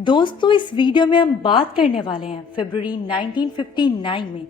दोस्तों, इस वीडियो में हम बात करने वाले हैं फरवरी 1959 में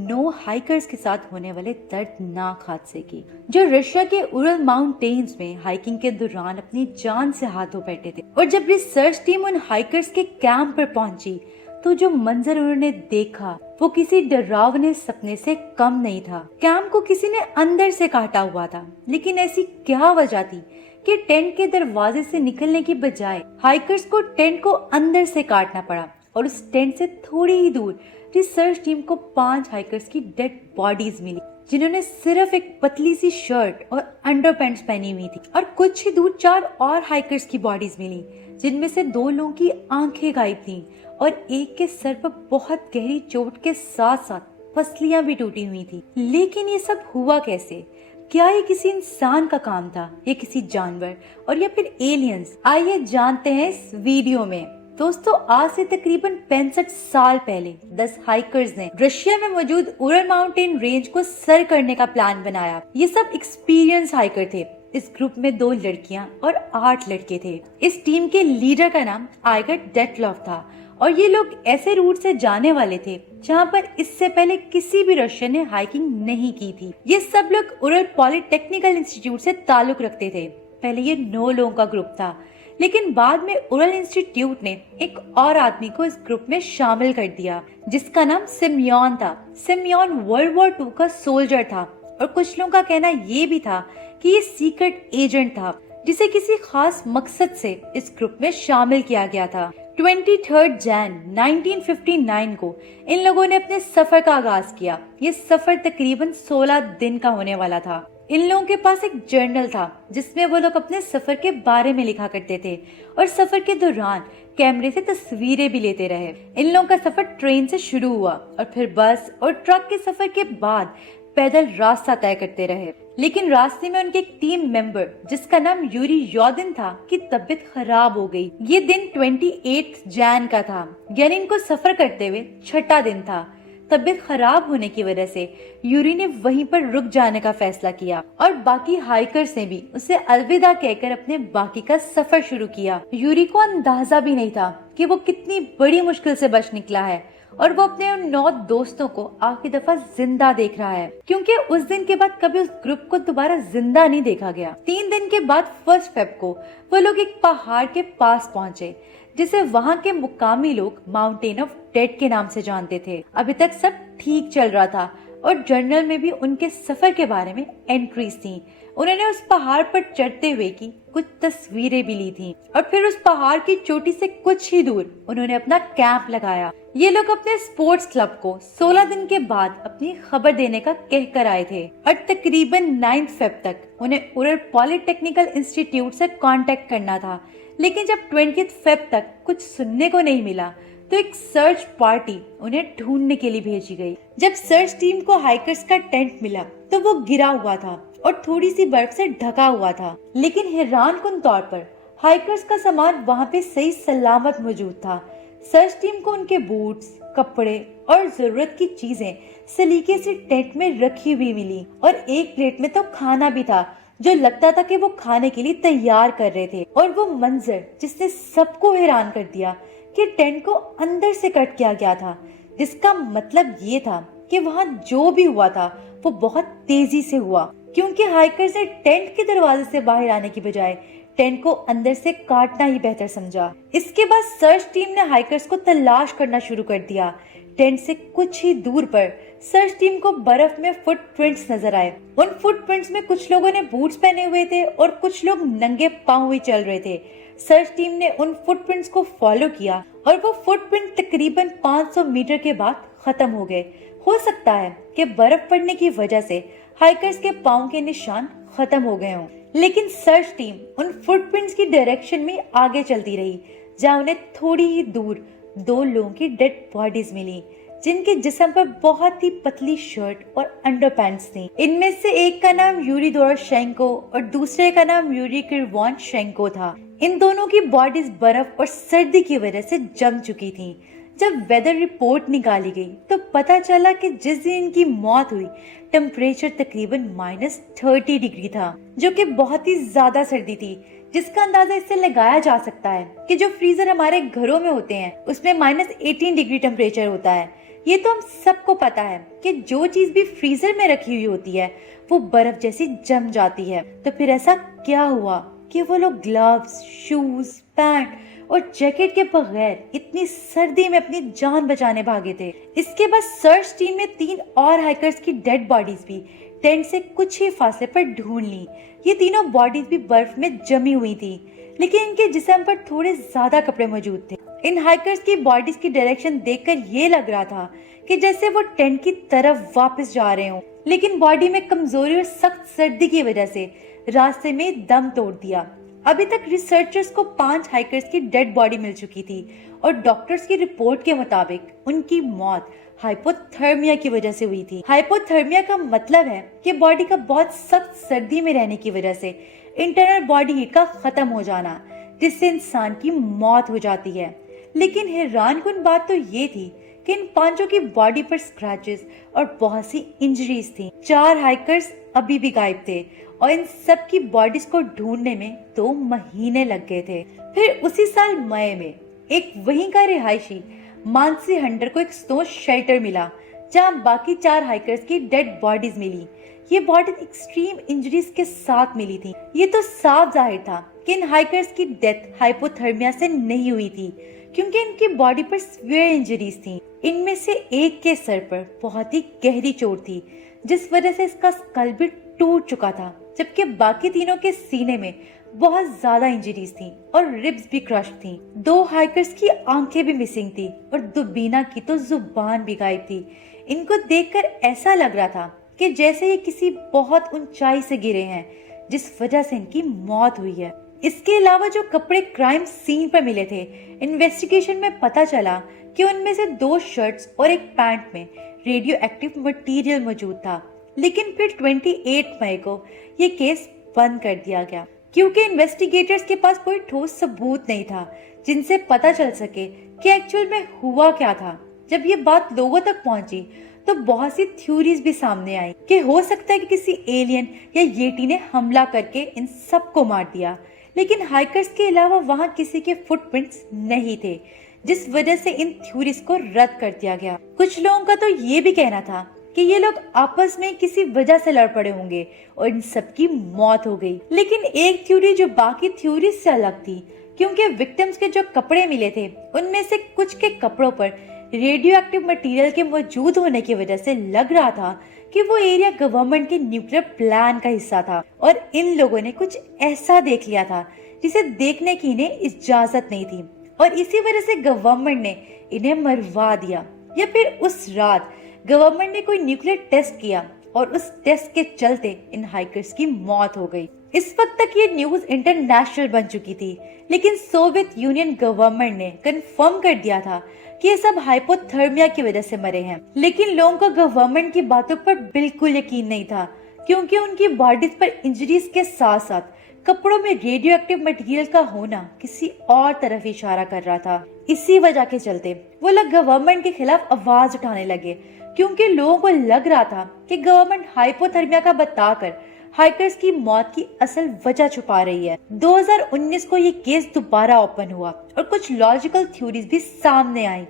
9 हाइकर्स के साथ होने वाले दर्दनाक हादसे की, जो रशिया के उरल माउंटेन्स में हाइकिंग के दौरान अपनी जान से हाथ धो बैठे थे। और जब रिसर्च टीम उन हाइकर्स के कैंप पर पहुंची तो जो मंजर उन्होंने देखा वो किसी डरावने सपने से कम नहीं था। कैंप को किसी ने अंदर से काटा हुआ था, लेकिन ऐसी क्या वजह थी कि टेंट के दरवाजे से निकलने की बजाय हाइकर्स को टेंट को अंदर से काटना पड़ा। और उस टेंट से थोड़ी ही दूर रिसर्च टीम को 5 हाइकर्स की डेड बॉडीज मिली, जिन्होंने सिर्फ एक पतली सी शर्ट और अंडरपैंट्स पहनी हुई थी। और कुछ ही दूर 4 और हाइकर्स की बॉडीज मिली, जिनमें से 2 लोगों की आंखें गायब थीं और एक के सर पर बहुत गहरी चोट के साथ साथ पसलियां भी टूटी हुई थी। लेकिन ये सब हुआ कैसे? क्या ये किसी इंसान का काम था या किसी जानवर और या फिर एलियंस? आइए जानते हैं इस वीडियो में। दोस्तों, आज से तकरीबन 65 साल पहले 10 हाइकर्स ने रशिया में मौजूद उरल माउंटेन रेंज को सर करने का प्लान बनाया। ये सब एक्सपीरियंस हाइकर थे। इस ग्रुप में 2 लड़कियां और 8 लड़के थे। इस टीम के लीडर का नाम आइगर डेटलॉफ था और ये लोग ऐसे रूट से जाने वाले थे जहाँ पर इससे पहले किसी भी रशियन ने हाइकिंग नहीं की थी। ये सब लोग उरल पॉलिटेक्निकल इंस्टीट्यूट से ताल्लुक रखते थे। पहले ये 9 लोगों का ग्रुप था, लेकिन बाद में उरल इंस्टीट्यूट ने एक और आदमी को इस ग्रुप में शामिल कर दिया, जिसका नाम सिमयोन था। सिमयोन वर्ल्ड वॉर 2 का सोल्जर था और कुछ लोगों का कहना ये भी था कि ये सीक्रेट एजेंट था, जिसे किसी खास मकसद से इस ग्रुप में शामिल किया गया था। 23 जैन 1959 को इन लोगों ने अपने सफर का आगाज किया। ये सफर तकरीबन 16 दिन का होने वाला था। इन लोगों के पास एक जर्नल था जिसमें वो लोग अपने सफर के बारे में लिखा करते थे और सफर के दौरान कैमरे से तस्वीरें भी लेते रहे। इन लोगों का सफर ट्रेन से शुरू हुआ और फिर बस और ट्रक के सफर के बाद पैदल रास्ता तय करते रहे। लेकिन रास्ते में उनके एक टीम मेंबर, जिसका नाम यूरी योदिन था, की तबीयत खराब हो गई। ये दिन 28 जैन का था, यानी इनको सफर करते हुए 6ठा दिन था। तबीयत खराब होने की वजह से यूरी ने वहीं पर रुक जाने का फैसला किया और बाकी हाइकर्स ने भी उसे अलविदा कहकर अपने बाकी का सफर शुरू किया। यूरी को अंदाजा भी नहीं था कि वो कितनी बड़ी मुश्किल से बच निकला है और वो अपने उन 9 दोस्तों को आखिरी दफा जिंदा देख रहा है, क्योंकि उस दिन के बाद कभी उस ग्रुप को दोबारा जिंदा नहीं देखा गया। 3 दिन के बाद 1 फेब को वो लोग एक पहाड़ के पास पहुंचे, जिसे वहां के मुकामी लोग माउंटेन ऑफ डेड के नाम से जानते थे। अभी तक सब ठीक चल रहा था और जर्नल में भी उनके सफर के बारे में एंट्रीज थी। उन्होंने उस पहाड़ पर चढ़ते हुए की कुछ तस्वीरें भी ली थी और फिर उस पहाड़ की चोटी से कुछ ही दूर उन्होंने अपना कैंप लगाया। ये लोग अपने स्पोर्ट्स क्लब को 16 दिन के बाद अपनी खबर देने का कहकर आए थे और तकरीबन 9 फेब तक उन्हें उरल पॉलिटेक्निकल इंस्टीट्यूट से कांटेक्ट करना था। लेकिन जब 20 फेब तक कुछ सुनने को नहीं मिला तो एक सर्च पार्टी उन्हें ढूंढने के लिए भेजी गई। जब सर्च टीम को हाइकर्स का टेंट मिला तो वो गिरा हुआ था और थोड़ी सी बर्फ से ढका हुआ था, लेकिन हैरानकुन तौर पर हाइकर्स का सामान वहाँ पे सही सलामत मौजूद था। सर्च टीम को उनके बूट्स, कपड़े और जरूरत की चीजें सलीके से टेंट में रखी हुई मिली और एक प्लेट में तो खाना भी था, जो लगता था कि वो खाने के लिए तैयार कर रहे थे। और वो मंजर जिसने सबको हैरान कर दिया कि टेंट को अंदर से कट किया गया था, जिसका मतलब ये था कि वहाँ जो भी हुआ था वो बहुत तेजी से हुआ, क्योंकि हाइकर्स ने टेंट के दरवाजे से बाहर आने की बजाय टेंट को अंदर से काटना ही बेहतर समझा। इसके बाद सर्च टीम ने हाइकर्स को तलाश करना शुरू कर दिया। टेंट से कुछ ही दूर पर सर्च टीम को बर्फ में फुटप्रिंट्स नजर आए। उन फुटप्रिंट्स में कुछ लोगों ने बूट्स पहने हुए थे और कुछ लोग नंगे पांव ही चल रहे थे। सर्च टीम ने उन फुटप्रिंट्स को फॉलो किया और वो फुटप्रिंट तकरीबन 500 मीटर के बाद खत्म हो गए। हो सकता है कि बर्फ पड़ने की वजह से हाइकर्स के पांव के निशान खत्म हो गए हों, लेकिन सर्च टीम उन फुटप्रिंट्स की डायरेक्शन में आगे चलती रही, जहां उन्हें थोड़ी ही दूर 2 लोगों की डेड बॉडीज मिली, जिनके जिस्म पर बहुत ही पतली शर्ट और अंडरपैंट्स थी। इनमें से एक का नाम यूरी दोरोशेंको और दूसरे का नाम यूरी किरवोनशेंको था। इन दोनों की बॉडीज बर्फ और सर्दी की वजह से जम चुकी थी। जब वेदर रिपोर्ट निकाली गई तो पता चला कि जिस दिन इनकी मौत हुई टेम्परेचर तकरीबन -30 डिग्री था, जो कि बहुत ही ज्यादा सर्दी थी, जिसका अंदाजा इससे लगाया जा सकता है कि जो फ्रीजर हमारे घरों में होते हैं उसमें -18 डिग्री टेम्परेचर होता है। ये तो हम सबको पता है कि जो चीज भी फ्रीजर में रखी हुई होती है वो बर्फ जैसी जम जाती है। तो फिर ऐसा क्या हुआ कि वो लोग ग्लव्स, शूज, पैंट और जैकेट के बगैर इतनी सर्दी में अपनी जान बचाने भागे थे। इसके बाद सर्च टीम ने 3 और हाइकर्स की डेड बॉडीज भी टेंट से कुछ ही फासले पर ढूंढ ली। ये तीनों बॉडीज भी बर्फ में जमी हुई थी, लेकिन इनके जिस्म पर थोड़े ज्यादा कपड़े मौजूद थे। इन हाइकर्स की बॉडीज की डायरेक्शन देखकर ये लग रहा था कि जैसे वो टेंट की तरफ वापस जा रहे हों, लेकिन बॉडी में कमजोरी और सख्त सर्दी की वजह से रास्ते में दम तोड़ दिया। अभी तक रिसर्चर्स को 5 हाइकर्स की डेड बॉडी मिल चुकी थी और डॉक्टर्स की रिपोर्ट के मुताबिक उनकी मौत हाइपोथर्मिया की वजह से हुई थी। हाइपोथर्मिया का मतलब है कि बॉडी का बहुत सख्त सर्दी में रहने की वजह से इंटरनल बॉडी हीट का खत्म हो जाना, जिससे इंसान की मौत हो जाती है। लेकिन हैरानकुन बात तो ये थी कि इन 5 की बॉडी पर स्क्रैचेस और बहुत सी इंजरीज थी। 4 हाइकर्स अभी भी गायब थे और इन सब की बॉडीज को ढूंढने में 2 महीने लग गए थे। फिर उसी साल मई में एक वहीं का रिहायशी मानसी हंटर को एक स्नो शेल्टर मिला, जहां बाकी 4 हाइकर्स की डेड बॉडीज मिली। ये बॉडी एक्सट्रीम इंजरीज के साथ मिली थी। ये तो साफ जाहिर था कि इन हाइकर्स की डेथ हाइपोथर्मिया से नहीं हुई थी, क्योंकि इनकी बॉडी पर सीवियर इंजरीज थी। इनमें से एक के सर पर बहुत ही गहरी चोट थी, जिस वजह से इसका स्कल भी टूट चुका था, जबकि बाकी तीनों के सीने में बहुत ज्यादा इंजरीज थी और रिब्स भी क्रश थी। 2 हाइकर्स की आंखें भी मिसिंग थी और दुबीना की तो जुबान भी गायब थी। इनको देखकर ऐसा लग रहा था कि जैसे ये किसी बहुत ऊंचाई से गिरे हैं, जिस वजह से इनकी मौत हुई है। इसके अलावा जो कपड़े क्राइम सीन पर मिले थे, इन्वेस्टिगेशन में पता चला कि उनमें से 2 शर्ट्स और एक पैंट में रेडियो एक्टिव मटेरियल मौजूद था। लेकिन फिर 28 मई को ये केस बंद कर दिया गया, क्योंकि इन्वेस्टिगेटर्स के पास कोई ठोस सबूत नहीं था जिनसे पता चल सके कि एक्चुअल में हुआ क्या था। जब ये बात लोगों तक पहुंची तो बहुत सी थ्योरीज भी सामने आई कि हो सकता है कि किसी एलियन या येटी ने हमला करके इन सबको मार दिया। लेकिन हाइकर्स के अलावा वहां किसी के फुटप्रिंट्स नहीं थे, जिस वजह से इन थ्योरीज को रद्द कर दिया गया। कुछ लोगों का तो ये भी कहना था कि ये लोग आपस में किसी वजह से लड़ पड़े होंगे और इन सब की मौत हो गई। लेकिन एक थ्योरी जो बाकी थ्योरी से अलग थी, क्योंकि विक्टिम्स के जो कपड़े मिले थे उनमें से कुछ के कपड़ों पर रेडियो एक्टिव मटेरियल के मौजूद होने की वजह से लग रहा था कि वो एरिया गवर्नमेंट के न्यूक्लियर प्लान का हिस्सा था और इन लोगों ने कुछ ऐसा देख लिया था जिसे देखने की इन्हें इजाजत नहीं थी, और इसी वजह से गवर्नमेंट ने इन्हें मरवा दिया। या फिर उस रात गवर्नमेंट ने कोई न्यूक्लियर टेस्ट किया और उस टेस्ट के चलते इन हाइकर्स की मौत हो गई। इस वक्त तक ये न्यूज इंटरनेशनल बन चुकी थी, लेकिन सोवियत यूनियन गवर्नमेंट ने कंफर्म कर दिया था कि ये सब हाइपोथर्मिया की वजह से मरे हैं। लेकिन लोगों को गवर्नमेंट की बातों पर बिल्कुल यकीन नहीं था, क्योंकि उनकी बॉडीज पर इंजरीज के साथ साथ कपड़ों में रेडियो एक्टिव मटेरियल का होना किसी और तरफ इशारा कर रहा था। इसी वजह के चलते वो लोग गवर्नमेंट के खिलाफ आवाज उठाने लगे, क्योंकि लोगों को लग रहा था कि गवर्नमेंट हाइपोथर्मिया का बताकर हाइकर्स की मौत की असल वजह छुपा रही है। 2019 को ये केस दोबारा ओपन हुआ और कुछ लॉजिकल थ्योरीज भी सामने आई,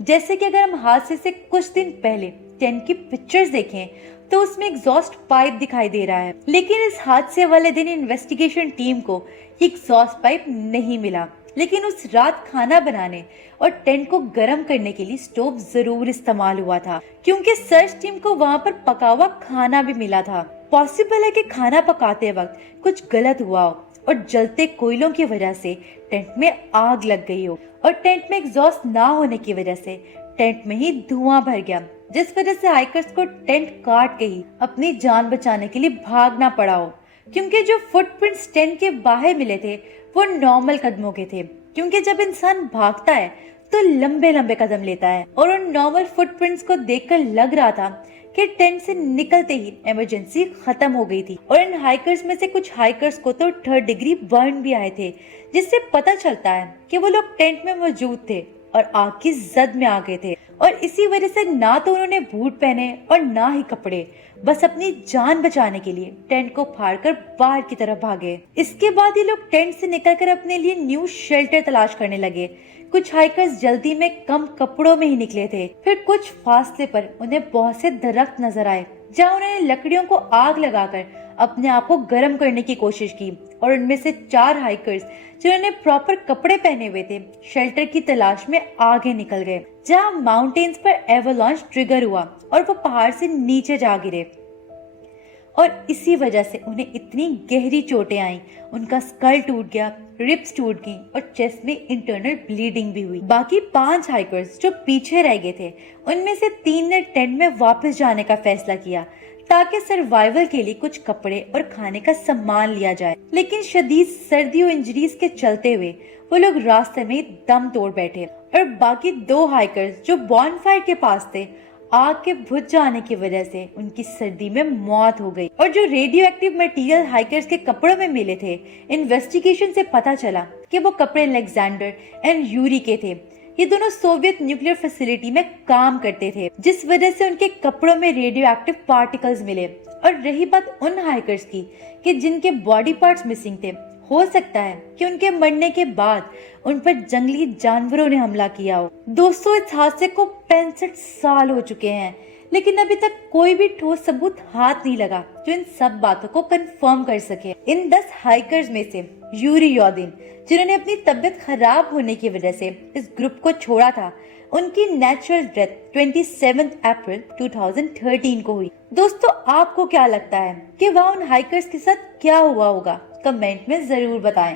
जैसे कि अगर हम हादसे से कुछ दिन पहले टेंट की पिक्चर्स देखें तो उसमें एग्जॉस्ट पाइप दिखाई दे रहा है। लेकिन इस हादसे वाले दिन इन्वेस्टिगेशन टीम को एग्जॉस्ट पाइप नहीं मिला, लेकिन उस रात खाना बनाने और टेंट को गर्म करने के लिए स्टोव जरूर इस्तेमाल हुआ था, क्योंकि सर्च टीम को वहाँ पर पका हुआ खाना भी मिला था। पॉसिबल है कि खाना पकाते वक्त कुछ गलत हुआ हो और जलते कोयलों की वजह से टेंट में आग लग गई हो, और टेंट में एग्जॉस्ट ना होने की वजह से टेंट में ही धुआं भर गया, जिस वजह से हाइकर्स को टेंट काट के ही अपनी जान बचाने के लिए भागना पड़ा हो। क्योंकि जो फुटप्रिंट्स टेंट के बाहर मिले थे वो नॉर्मल कदमों के थे, क्योंकि जब इंसान भागता है तो लंबे लंबे कदम लेता है, और उन नॉर्मल फुटप्रिंट्स को देखकर लग रहा था कि टेंट से निकलते ही इमरजेंसी खत्म हो गई थी। और इन हाइकर्स में से कुछ हाइकर्स को तो 3rd डिग्री बर्न भी आए थे, जिससे पता चलता है कि वो लोग टेंट में मौजूद थे और आग की जद में आ गए थे और इसी वजह से ना तो उन्होंने बूट पहने और ना ही कपड़े, बस अपनी जान बचाने के लिए टेंट को फाड़कर बाहर की तरफ भागे। इसके बाद ये लोग टेंट से निकलकर अपने लिए न्यू शेल्टर तलाश करने लगे। कुछ हाइकर्स जल्दी में कम कपड़ों में ही निकले थे। फिर कुछ फासले पर उन्हें बहुत से दरख्त नजर आए जहाँ उन्होंने लकड़ियों को आग लगाकर अपने आप को गर्म करने की कोशिश की और उनमें से 4 हाइकर्स जिन्होंने प्रॉपर कपड़े पहने हुए थे शेल्टर की तलाश में आगे निकल गए, जहाँ माउंटेन्स पर एवलांच ट्रिगर हुआ और वो पहाड़ से नीचे जा गिरे और इसी वजह से उन्हें इतनी गहरी चोटें आईं, उनका स्कल टूट गया, रिब्स टूट गई और चेस्ट में इंटरनल ब्लीडिंग भी हुई। बाकी 5 हाइकर्स जो पीछे रह गए थे उनमें से 3 ने टेंट में वापस जाने का फैसला किया ताकि सर्वाइवल के लिए कुछ कपड़े और खाने का सामान लिया जाए, लेकिन शदीद सर्दी और इंजरीज के चलते हुए वो लोग रास्ते में दम तोड़ बैठे और बाकी 2 हाइकर्स जो बॉनफायर के पास थे, आग के बुझ जाने की वजह से उनकी सर्दी में मौत हो गई। और जो रेडियो एक्टिव मटेरियल हाइकर्स के कपड़ों में मिले थे, इन्वेस्टिगेशन से पता चला कि वो कपड़े अलेक्जेंडर एंड यूरी के थे। ये दोनों सोवियत न्यूक्लियर फैसिलिटी में काम करते थे, जिस वजह से उनके कपड़ों में रेडियो एक्टिव पार्टिकल्स मिले। और रही बात उन हाइकर्स की कि जिनके बॉडी पार्ट्स मिसिंग थे, हो सकता है कि उनके मरने के बाद उन पर जंगली जानवरों ने हमला किया हो। दोस्तों, इस हादसे को 65 साल हो चुके हैं, लेकिन अभी तक कोई भी ठोस सबूत हाथ नहीं लगा जो इन सब बातों को कंफर्म कर सके। इन 10 हाइकर्स में से यूरी योदिन, जिन्होंने अपनी तबीयत खराब होने की वजह से इस ग्रुप को छोड़ा था, उनकी नेचुरल डेथ 27 अप्रैल 2013 को हुई। दोस्तों, आपको क्या लगता है कि वहाँ उन हाइकर्स के साथ क्या हुआ होगा? कमेंट में जरूर बताएं।